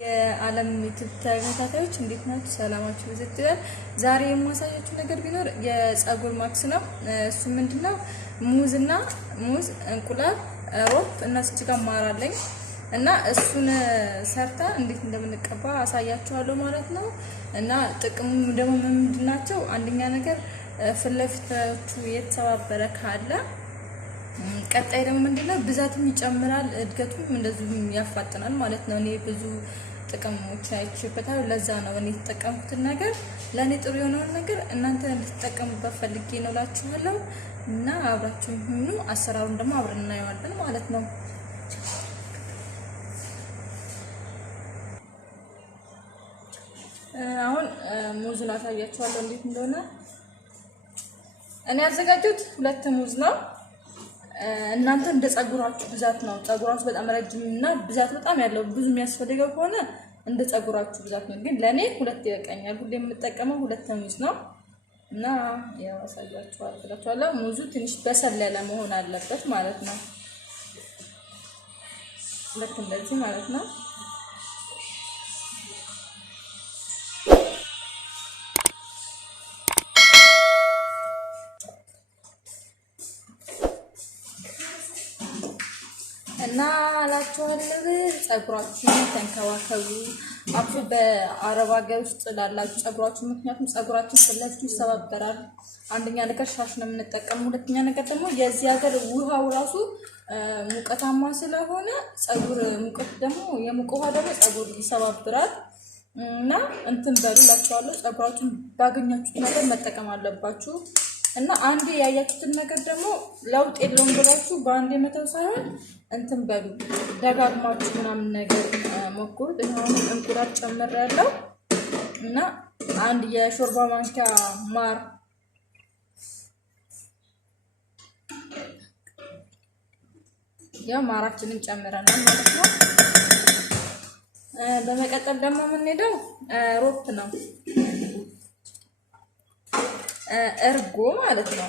የዓለም ዩቲዩብ ተከታታዮች እንዴት ናችሁ? ሰላማችሁ ይብዛ። ዛሬ የማሳያችሁ ነገር ቢኖር የፀጉር ማክስ ነው። እሱ ምንድነው? ሙዝ፣ እንቁላል፣ ሮብ እና እዚህ ጋር ማር አለኝ እና እሱን ሰርታ እንዴት እንደምንቀባ አሳያችኋለሁ ማለት ነው። እና ጥቅሙ ደግሞ ምንድናቸው? አንደኛ ነገር ፍለፊታቹ የተሰባበረ ካለ ቀጣይ ደግሞ ምንድነው ብዛትም ይጨምራል፣ እድገቱም እንደዚሁ ያፋጥናል ማለት ነው። እኔ ብዙ ጥቅሞች አይቼበታለሁ። ለዛ ነው እኔ የተጠቀምኩት ነገር ለኔ ጥሩ የሆነውን ነገር እናንተ እንድትጠቀሙበት ፈልጌ ነው እላችኋለሁ። እና አብራችሁ ሁኑ። አሰራሩን ደግሞ አብረን እናየዋለን ማለት ነው። አሁን ሙዙን አሳያችኋለሁ እንዴት እንደሆነ። እኔ ያዘጋጀሁት 2 ሙዝ ነው። እናንተ እንደ ፀጉራችሁ ብዛት ነው። ፀጉራችሁ በጣም ረጅም እና ብዛት በጣም ያለው ብዙ የሚያስፈልገው ከሆነ እንደ ፀጉራችሁ ብዛት ነው። ግን ለኔ 2 ይበቃኛል። ሁሌ የምጠቀመው 2 ሙዝ ነው እና ያው አሳያችኋለሁ። ሙዙ ትንሽ በሰል ያለ መሆን አለበት ማለት ነው። ልክ እንደዚህ ማለት ነው። እና አላችኋለሁ ፀጉራችሁን ተንከባከቡ። አፉ በአረብ ሀገር ውስጥ ላላችሁ ፀጉራችሁ፣ ምክንያቱም ፀጉራችን ስለዚህ ይሰባበራል። አንደኛ ነገር ሻሽ ነው የምንጠቀመው፣ ሁለተኛ ነገር ደግሞ የዚህ ሀገር ውሃው ራሱ ሙቀታማ ስለሆነ ፀጉር ሙቀት ደግሞ የሙቅ ውሃ ደግሞ ፀጉር ይሰባብራል። እና እንትን በሉ እላችኋለሁ። ፀጉራችሁን ባገኛችሁት ነገር መጠቀም አለባችሁ። እና አንዴ ያያችሁትን ነገር ደግሞ ለውጥ የለውም ብላችሁ በአንዴ መተው ሳይሆን እንትን በሉ ደጋግማችሁ ምናምን ነገር ሞክሩት። አሁን እንቁላል ጨምሬያለሁ እና አንድ የሾርባ ማንኪያ ማር፣ ያው ማራችንን ጨምረናል ማለት ነው። በመቀጠል ደግሞ የምንሄደው ሮፕ ነው፣ እርጎ ማለት ነው።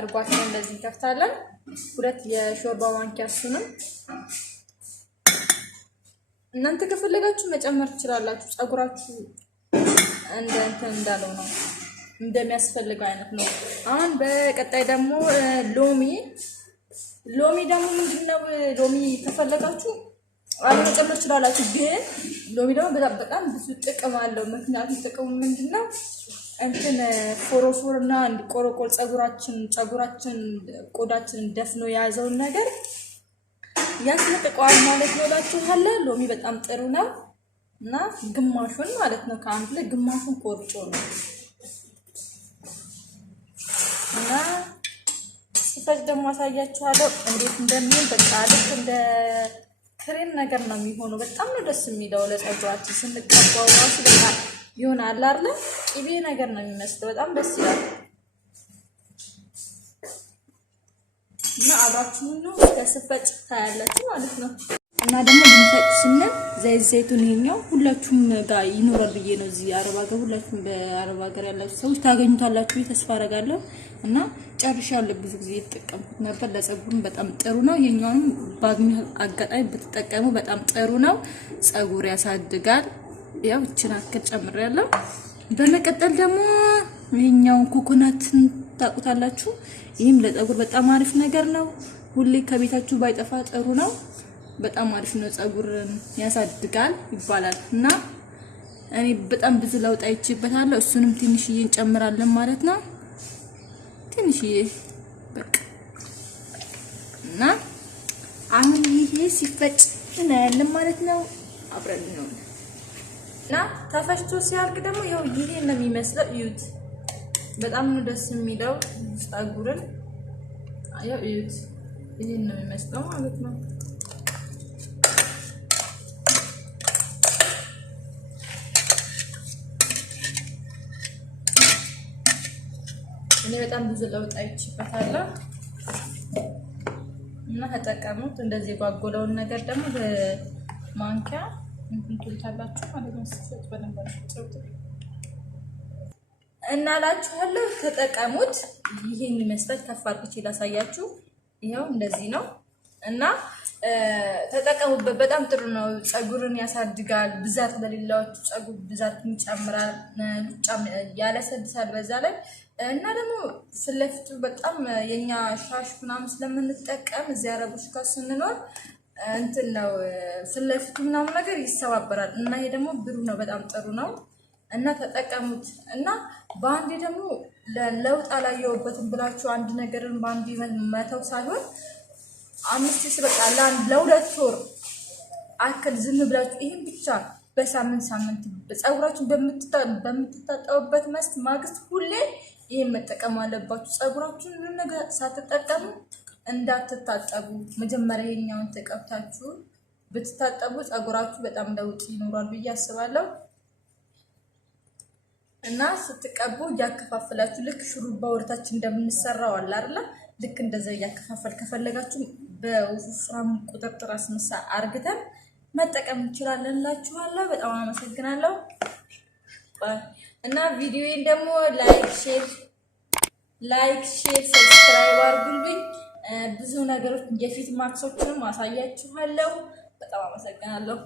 እርጓችንን እንደዚህ እንከፍታለን። 2 የሾርባ ማንኪያ እሱንም እናንተ ከፈለጋችሁ መጨመር ትችላላችሁ። ፀጉራችሁ እንትን እንዳለው ነው እንደሚያስፈልገው አይነት ነው። አሁን በቀጣይ ደግሞ ሎሚ ደግሞ ምንድነው? ሎሚ ከፈለጋችሁ መጨመር ትችላላችሁ። ግን ሎሚ ደግሞ በጣም ብዙ ጥቅም አለው። ምክንያቱም ጥቅሙ ምንድነው? እንትን ፎሮፎርና እንዲቆረቆር ፀጉራችን ቆዳችን ደፍኖ የያዘውን ነገር ያስለቅቀዋል ማለት ነው እላችኋለሁ። ሎሚ በጣም ጥሩ ነው እና ግማሹን ማለት ነው ከአንድ ላይ ግማሹን ቆርጮ ነው እና ስፈጭ ደግሞ አሳያችኋለሁ እንዴት እንደሚሆን። በቃ ልክ እንደ ክሬም ነገር ነው የሚሆነው። በጣም ነው ደስ የሚለው ለፀጉራችን ስንቀባው ራሱ በቃ ይሆናል አይደል? ቅቤ ነገር ነው የሚመስለው። በጣም ደስ ይላል እና አብራችሁን ነው ስፈጭ ታያላችሁ ማለት ነው። እና ደግሞ ልንፈጭ ስንል ዘይቱን ይሄኛው ሁላችሁም ጋር ይኖራል ብዬ ነው። እዚህ አረብ ሀገር ሁላችሁም በአረብ ሀገር ያላችሁ ሰዎች ታገኙታላችሁ ተስፋ አደርጋለሁ። እና ጨርሻለሁ። ብዙ ጊዜ የተጠቀምኩት ነበር። ለፀጉርም በጣም ጥሩ ነው። የኛውም ባግኙ አጋጣሚ ብትጠቀሙ በጣም ጥሩ ነው። ፀጉር ያሳድጋል። ያው እቺን አክል ጨምሬያለሁ። በመቀጠል ደግሞ ይሄኛው ኮኮናትን ታቁታላችሁ። ይሄም ለፀጉር በጣም አሪፍ ነገር ነው። ሁሌ ከቤታችሁ ባይጠፋ ጥሩ ነው። በጣም አሪፍ ነው። ፀጉርን ያሳድጋል ይባላል እና እኔ በጣም ብዙ ለውጥ አይቼበታለሁ። እሱንም ትንሽዬ እንጨምራለን ማለት ነው። ትንሽዬ በቃ እና አሁን ይሄ ሲፈጭ እናያለን ማለት ነው። አብረን ነው እና ተፈጭቶ ሲያልቅ ደግሞ ያው ይሄን ነው የሚመስለው። እዩት፣ በጣም ነው ደስ የሚለው ፀጉርን። ያው እዩት፣ ይሄን ነው የሚመስለው ማለት ነው። እኔ በጣም ብዙ ለውጥ አይቼበታለሁ እና ተጠቀሙት። እንደዚህ የጓጎለውን ነገር ደግሞ በማንኪያ እንትንታላችሁ ማለት ነው። ሲፈጭ በደንብ አጥሩት እና ላችኋለሁ ተጠቀሙት። ይሄን ይመስላል። ከፍ አድርጌ ላሳያችሁ። ይሄው እንደዚህ ነው። እና ተጠቀሙበት። በጣም ጥሩ ነው። ፀጉርን ያሳድጋል። ብዛት ለሌላችሁ ፀጉር ብዛት ይጨምራል፣ ሉጫም ያለሰልሳል በዛ ላይ እና ደግሞ ስለፊቱ በጣም የኛ ሻሽ ምናምን ስለምንጠቀም እዚህ አረቦች ጋር ስንኖር እንትን ነው ስለፊቱ ምናምን ነገር ይሰባበራል እና ይሄ ደግሞ ብሩ ነው። በጣም ጥሩ ነው እና ተጠቀሙት። እና በአንዴ ደግሞ ለውጥ አላየሁበትም ብላችሁ አንድ ነገርን በአንዴ መተው ሳይሆን 5 በቃ ለሁለት ወር አክል ዝም ብላችሁ ይሄን ብቻ በሳምንት ፀጉራችሁን በምትታጠቡበት ማግስት ሁሌ ይሄን መጠቀም አለባችሁ። ፀጉራችሁን ሁሉ ነገር ሳትጠቀሙ እንዳትታጠቡ። መጀመሪያ ይሄኛውን ተቀብታችሁ ብትታጠቡ ፀጉራችሁ በጣም ለውጥ ይኖራል ብዬ አስባለሁ። እና ስትቀቡ እያከፋፈላችሁ ልክ ሹሩባ ወርታችን እንደምንሰራው አለ አይደል? ልክ እንደዛ እያከፋፈል ከፈለጋችሁ በወፍራም ቁጥጥር አስመሳ አርግተን መጠቀም እንችላለን እላችኋለሁ። በጣም አመሰግናለሁ። እና ቪዲዮዬን ደግሞ ላይክ ሼር ሰብስክራይብ አድርጉልኝ። ብዙ ነገሮች የፊት ማክሶችንም አሳያችኋለሁ። በጣም አመሰግናለሁ።